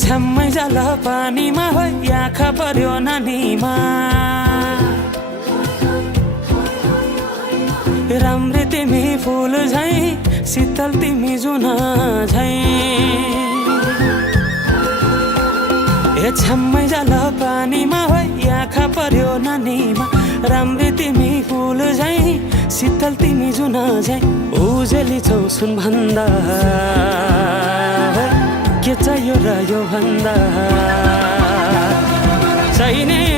छ्याम्मै जाल पानीमा हो आँखा पर्यो नानीमा राम्री तिमी फुल झैं शीतल तिमी जुन झैं छ्याम्मै जाल पानीमा हो आँखा पर्यो नानीमा राम्री तिमी फुल झैं शीतल तिमी जुन झैं उजेली छौ सुन भन्दा के चाहियो र यो भन्दा चाहिने